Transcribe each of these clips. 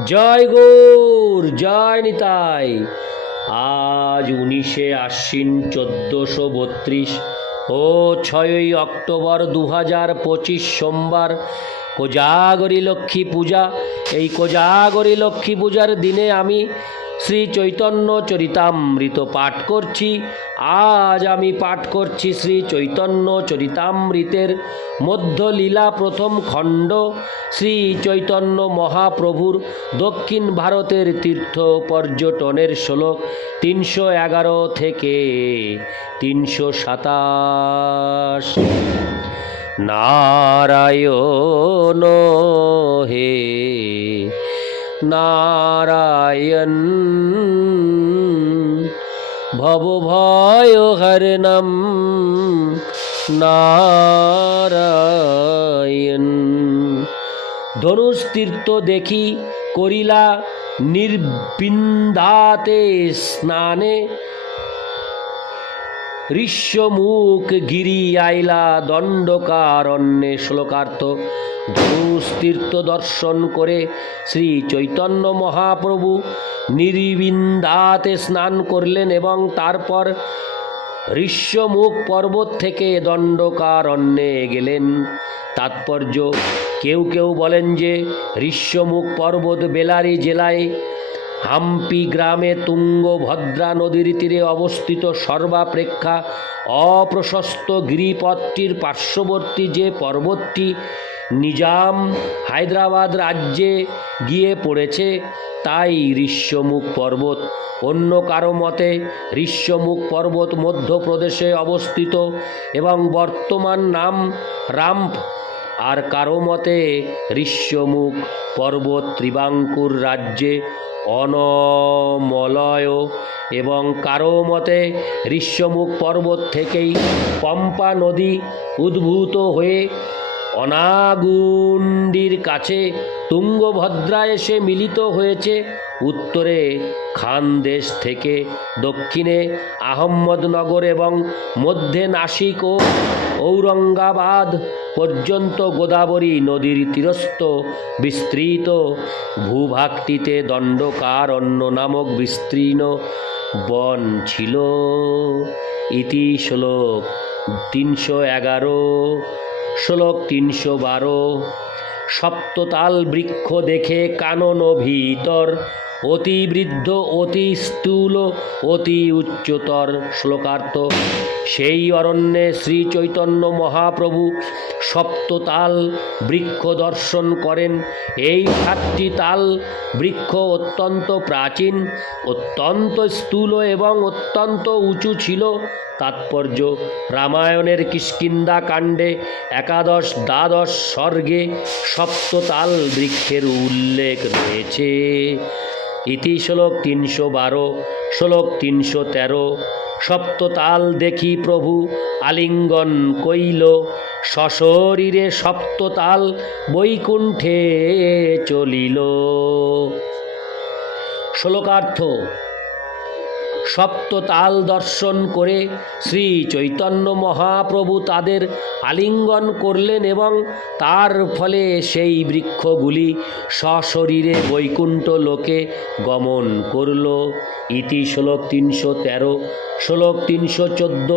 জয় গৌর, জয় নিতাই। আজ উনিশে আশ্বিন চোদ্দোশো বত্রিশ ও ছয়ই অক্টোবর দু হাজার পঁচিশ সোমবার কোজাগরী লক্ষ্মী পূজা। এই কোজাগরী লক্ষ্মী পূজার দিনে আমি শ্রী চৈতন্য চরিতামৃত পাঠ করছি। আজ আমি পাঠ করছি শ্রী চৈতন্য চরিতামৃতের মধ্যলীলা প্রথম খণ্ড। শ্রী চৈতন্য মহাপ্রভুর দক্ষিণ ভারতের তীর্থ পর্যটনের শ্লোক তিনশো এগারো থেকে তিনশো সাতাশ। নারায়ণ হে নারায়ণ ভব ভয় হরণম নারায়ণ ধনুষ তীর্থ দেখি করিলা নির্বিন্দাতে স্নানে ঋষ্যমুখ গিরি আইলা দণ্ডকারণ্যে শ্লোকার্থ ধনুষ দর্শন করে শ্রী চৈতন্য মহাপ্রভু নির্বিন্দাতে স্নান করলেন এবং তারপর ঋষ্যমুখ পর্বত থেকে দণ্ডকারণ্যে গেলেন। তাৎপর্য, কেউ কেউ বলেন যে ঋষ্যমুখ পর্বত বেলারি জেলায় হাম্পি গ্রামে তুঙ্গভদ্রা নদীর তীরে অবস্থিত সর্বাপেক্ষা অপ্রশস্ত গিরিপথটির পার্শ্ববর্তী যে পর্বতটি নিজাম হায়দ্রাবাদ রাজ্যে গিয়ে পড়েছে, তাই ঋষ্যমুখ পর্বত। অন্য কারও মতে, ঋষ্যমুখ পর্বত মধ্যপ্রদেশে অবস্থিত এবং বর্তমান নাম রাম্প। আর কারও মতে, ঋষ্যমুখ পর্বত ত্রিবাঙ্কুর রাজ্যে অনমলয় এবং কারও মতে ঋষ্যমুখ পর্বত থেকেই পম্পা নদী উদ্ভূত হয়ে অনাগুন্ডির কাছে তুঙ্গভদ্রা এসে মিলিত হয়েছে। উত্তরে খানদেশ থেকে দক্ষিণে আহম্মদনগর এবং মধ্যে নাসিক ও ঔরঙ্গাবাদ পর্যন্ত গোদাবরী নদীর তীরস্থ বিস্তৃত ভূভাগটিতে দণ্ডকারণ্য নামক বিস্তীর্ণ বন ছিল। ইতি শ্লোক তিনশো এগারো, শ্লোক তিনশো বারো। সপ্ততাল বৃক্ষ দেখে কানন ভিতর। অতি বৃদ্ধ, অতি স্থূল, অতি উচ্চতর শ্লোকার্থ। সেই অরণ্যে শ্রী চৈতন্য মহাপ্রভু সপ্ততাল বৃক্ষ দর্শন করেন। এই সাতটি তাল বৃক্ষ অত্যন্ত প্রাচীন, অত্যন্ত স্থূল এবং অত্যন্ত উঁচু ছিল। তাৎপর্য, রামায়ণের কিষ্কিন্দা কাণ্ডে একাদশ, দ্বাদশ স্বর্গে সপ্ততাল বৃক্ষের উল্লেখ রয়েছে। ইতি শ্লোক তিনশো বারো, শ্লোক তিনশো তেরো, সপ্ততাল দেখি প্রভু, আলিঙ্গন কইল, সশরীরে সপ্ততাল বৈকুণ্ঠে চলিল। শ্লোকার্থ সপ্ততাল দর্শন করে শ্রী চৈতন্য মহাপ্রভু তাদের আলিঙ্গন করলেন এবং তার ফলে সেই বৃক্ষগুলি সশরীরে বৈকুণ্ঠ লোকে গমন করল। ইতি শ্লোক তিনশো তেরো, শ্লোক তিনশো চোদ্দ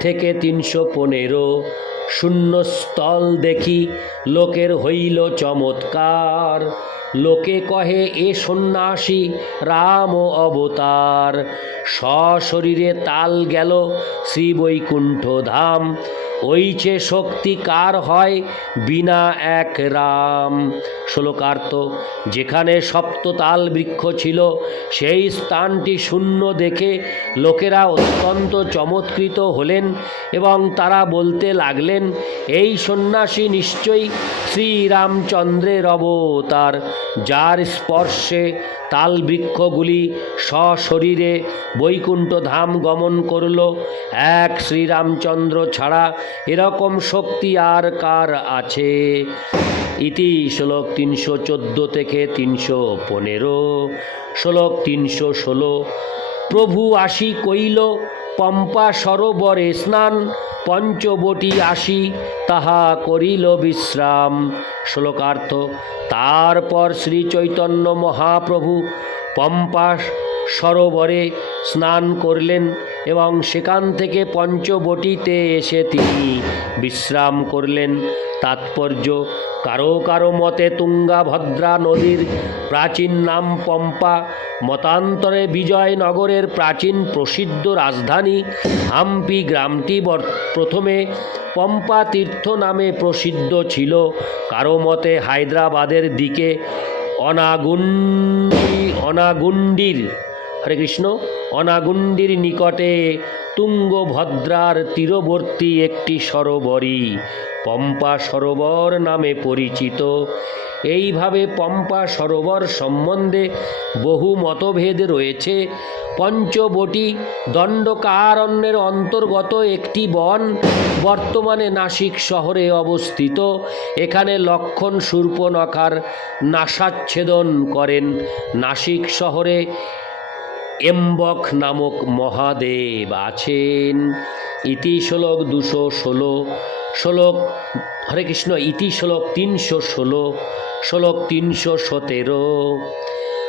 থেকে তিনশো পনেরো। শূন্যস্থল দেখি লোকের হইল চমৎকার। লোকে কহে, এ সন্ন্যাসী, রাম অবতার। সশরীরে তাল গেল শ্রীবৈকুণ্ঠ ধাম ওইছে শক্তি কার হয়? বিনা এক রাম। শ্লোকার্থ, যেখানে সপ্ততাল বৃক্ষ ছিল, সেই স্থানটি শূন্য দেখে লোকেরা অত্যন্ত চমৎকৃত হলেন এবং তারা বলতে লাগলেন, এই সন্ন্যাসী নিশ্চয়ই শ্রীরামচন্দ্রের অবতার, যার স্পর্শে তাল বৃক্ষগুলি সশরীরে বৈকুণ্ঠ ধাম গমন করল। এক শ্রীরামচন্দ্র ছাড়া এরকম শক্তি আর কার আছে? ইতি শ্লোক তিনশো চোদ্দ থেকে তিনশো পনেরো। শ্লোক তিনশো ষোলো। প্রভু আসি কইল, পম্পা সরোবরে স্নান, পঞ্চবটি আসি, তাহা করিল বিশ্রাম। শ্লোকার্থ, তারপর শ্রী চৈতন্য মহাপ্রভু পম্পা সরোবরে স্নান করলেন এবং সেখান থেকে পঞ্চবটিতে এসে তিনি বিশ্রাম করলেন। তাৎপর্য, কারও কারও মতে তুঙ্গাভদ্রা নদীর প্রাচীন নাম পম্পা, মতান্তরে বিজয়নগরের প্রাচীন প্রসিদ্ধ রাজধানী হাম্পি গ্রামটি প্রথমে পম্পা তীর্থ নামে প্রসিদ্ধ ছিল। কারও মতে হায়দ্রাবাদের দিকে অনাগুন্ডি, অনাগুন্ডির হরে কৃষ্ণ। অনাগুন্ডির নিকটে তুঙ্গভদ্রার তীরবর্তী একটি সরোবরই পম্পা সরোবর নামে পরিচিত। এইভাবে পম্পা সরোবর সম্বন্ধে বহু মতভেদ রয়েছে। পঞ্চবটি দণ্ডকারণ্যের অন্তর্গত একটি বন বর্তমানে নাসিক শহরে অবস্থিত। এখানে লক্ষণ শূর্পনখার নাসাচ্ছেদন করেন। নাসিক শহরে এম্বক নামক মহাদেব আছেন। ইতি শ্লোক দুশো ষোলো, শ্লোক হরে কৃষ্ণ, ইতি শ্লোক তিনশো ষোলো, শ্লোক তিনশো সতেরো।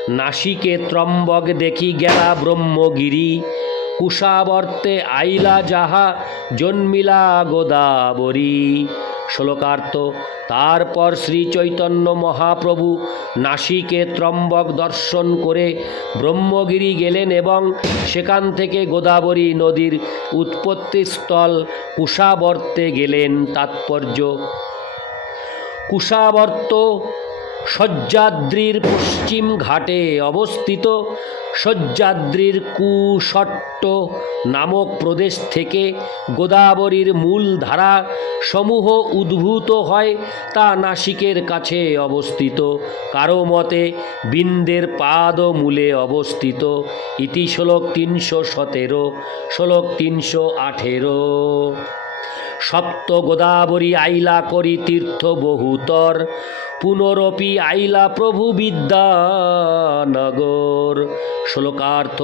নাসিকে ত্রম্বক দেখি গেলা ব্রহ্মগিরি কুষাবর্তে আইলা যাহা জন্মিলা গোদাবরী। শ্লোকার্থ, তারপর শ্রী চৈতন্য মহাপ্রভু নাসিকে ত্রম্বক দর্শন করে ব্রহ্মগিরি গেলেন এবং সেখান থেকে গোদাবরী নদীর উৎপত্তিস্থল কুষাবর্তে গেলেন তাৎপর্য। কুশাবর্ত সহ্যাদ্রির পশ্চিম ঘাটে অবস্থিত সহ্যাদ্রির কুশট্ট নামক প্রদেশ থেকে গোদাবরীর মূল ধারা সমূহ উদ্ভূত হয় তা নাসিকের কাছে অবস্থিত। কারও মতে, বিন্দের পাদ মূলে অবস্থিত। ইতি শ্লোক তিনশো সতেরো, শ্লোক তিনশো আঠেরো। সপ্ত গোদাবরী আইলা করি তীর্থ বহুতর। পুনরপি আইলা প্রভু বিদ্যানগর। শ্লোকার্থ,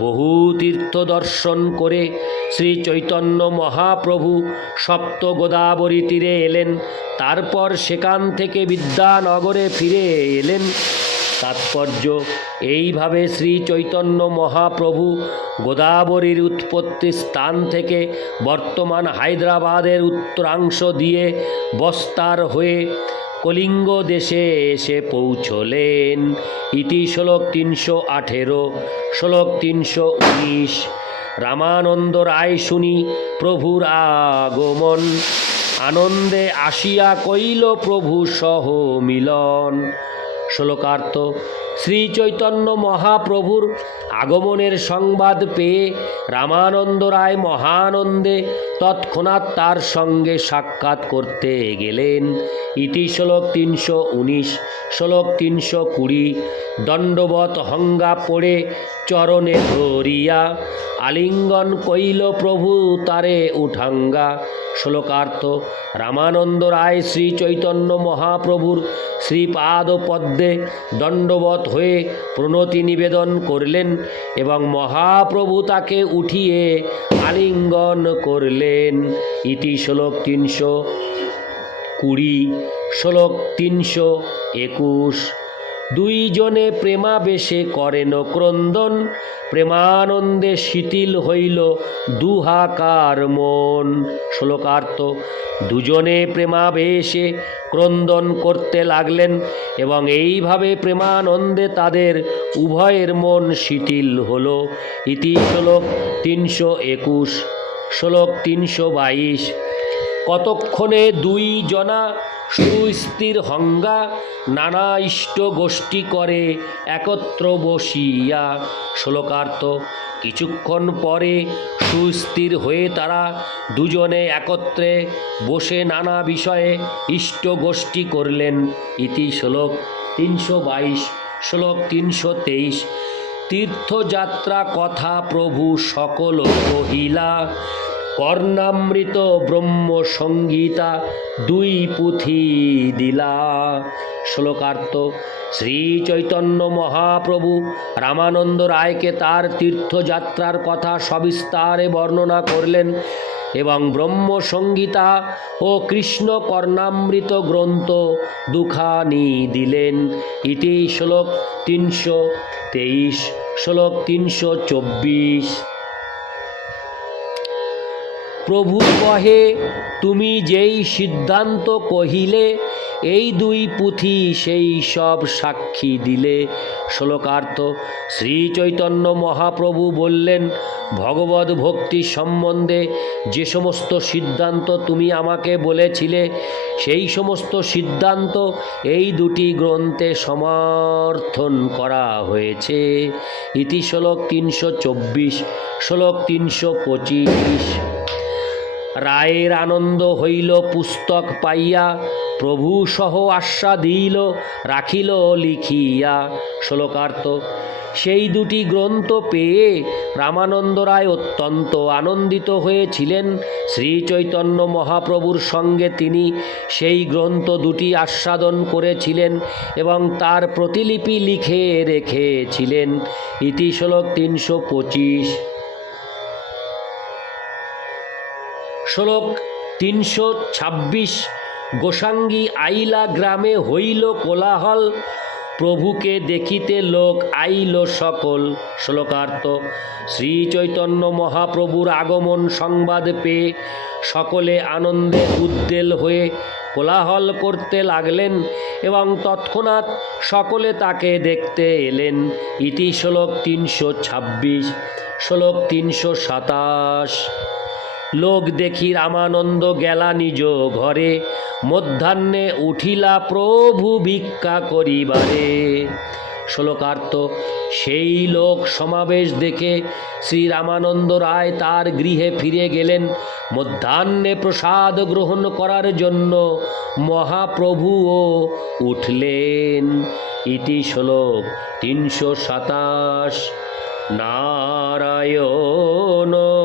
বহু তীর্থ দর্শন করে শ্রী চৈতন্য মহাপ্রভু সপ্ত গোদাবরী তীরে এলেন। তারপর সেখান থেকে বিদ্যানগরে ফিরে এলেন। তাৎপর্য, এইভাবে শ্রী চৈতন্য মহাপ্রভু গোদাবরীর উৎপত্তি স্থান থেকে বর্তমান হায়দ্রাবাদের উত্তরাংশ দিয়ে বস্তার হয়ে কলিঙ্গ দেশে এসে পৌঁছলেন। ইতি শ্লোক তিনশো আঠেরো, শ্লোক তিনশো উনিশ। রামানন্দ রায় শুনি প্রভুর আগমন। আনন্দে আসিয়া কইল, প্রভু সহ মিলন। শ্লোকার্থ শ্রী চৈতন্য মহাপ্রভুর আগমনের সংবাদ পেয়ে রামানন্দ রায় মহানন্দে তৎক্ষণাৎ তার সঙ্গে সাক্ষাৎ করতে গেলেন। ইতিশ্লোক তিনশো উনিশ। শ্লোক তিনশো কুড়ি দণ্ডবত হঙ্গা পড়ে চরণে ধরিয়া, আলিঙ্গন কইল প্রভু তারে উঠাঙ্গা। শ্লোকার্থ, রামানন্দ রায় শ্রী চৈতন্য মহাপ্রভুর শ্রীপাদ পদ্মে দণ্ডবত হয়ে প্রণতি নিবেদন করলেন এবং মহাপ্রভু তাকে উঠিয়ে আলিঙ্গন করলেন। ইতি শ্লোক তিনশো কুড়ি, শ্লোক তিনশো একুশ। দুইজনে প্রেমাবেশে করেন ক্রন্দন, প্রেমানন্দে শিথিল হইল দুহাকার মন। শ্লোকার্থ, দুজনে প্রেমাবেশে ক্রন্দন করতে লাগলেন এবং এইভাবে প্রেমানন্দে তাদের উভয়ের মন শিথিল হল। ইতি শ্লোক তিনশো একুশ, শ্লোক তিনশো বাইশ। কতক্ষণে দুই জনা সুস্থির হঙ্গা নানা ইষ্ট গোষ্ঠী করে একত্র বসিয়া শ্লোকার্থ। কিছুক্ষণ পরে সুস্থির হয়ে তারা দুজনে একত্রে বসে নানা বিষয়ে ইষ্ট গোষ্ঠী করলেন। ইতি শ্লোক তিনশো বাইশ, শ্লোক তিনশো তেইশ। তীর্থযাত্রা কথা প্রভু সকল কহিলা কর্ণামৃত ব্রহ্ম সঙ্গীতা দুই পুঁথি দিলা। শ্লোকার্থ শ্রী চৈতন্য মহাপ্রভু রামানন্দ রায়কে তার তীর্থযাত্রার কথা সবিস্তারে বর্ণনা করলেন এবং ব্রহ্মসংগীতা ও কৃষ্ণ কর্ণামৃত গ্রন্থ দুখানি দিলেন। ইতি শ্লোক তিনশো তেইশ, শ্লোক তিনশো চব্বিশ। প্রভু কহে, তুমি যেই সিদ্ধান্ত কহিলে, এই দুই পুঁথি সেই সব সাক্ষী দিলে। শ্লোকার্থ শ্রী চৈতন্য মহাপ্রভু বললেন ভগবত ভক্তি সম্বন্ধে যে সমস্ত সিদ্ধান্ত তুমি আমাকে বলেছিলে, সেই সমস্ত সিদ্ধান্ত এই দুটি গ্রন্থে সমর্থন করা হয়েছে। ইতি শ্লোক তিনশো চব্বিশ, শ্লোক তিনশো পঁচিশ। রায়ের আনন্দ হইল পুস্তক পাইয়া প্রভু সহ আশ্বা দিল, রাখিল লিখিয়া। শ্লোকার্থ, সেই দুটি গ্রন্থ পেয়ে রামানন্দ রায় অত্যন্ত আনন্দিত হয়েছিলেন। শ্রী চৈতন্য মহাপ্রভুর সঙ্গে তিনি সেই গ্রন্থ দুটি আস্বাদন করেছিলেন এবং তার প্রতিলিপি লিখে রেখেছিলেন। ইতি শ্লোক তিনশো পঁচিশ। শ্লোক তিনশো ছাব্বিশ, গোসাঙ্গী আইলা গ্রামে হইল কোলাহল, প্রভুকে দেখিতে লোক আইল সকল। শ্লোকার্থ শ্রী চৈতন্য মহাপ্রভুর আগমন সংবাদ পেয়ে সকলে আনন্দে উদ্দেল হয়ে কোলাহল করতে লাগলেন এবং তৎক্ষণাৎ সকলে তাকে দেখতে এলেন। ইতি শ্লোক তিনশো ছাব্বিশ, শ্লোক তিনশো সাতাশ। লোক দেখি রামানন্দ গেলা নিজ ঘরে, মধ্যাহ্নে উঠিলা প্রভু ভিক্ষা করিবারে। শ্লোকার্থ, সেই লোক সমাবেশ দেখে শ্রী রামানন্দ রায় তার গৃহে ফিরে গেলেন। মধ্যাহ্নে প্রসাদ গ্রহণ করার জন্য মহাপ্রভুও উঠলেন। ইতি শ্লোক তিনশো সাতাশ। নারায়ণ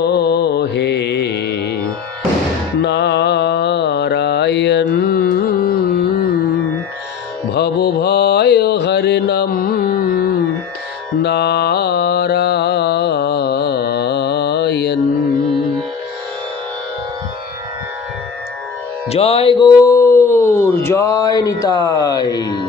নারায়ণ। ভব ভয় হরণম নারায়ণ। জয় গৌর জয় নিতাই।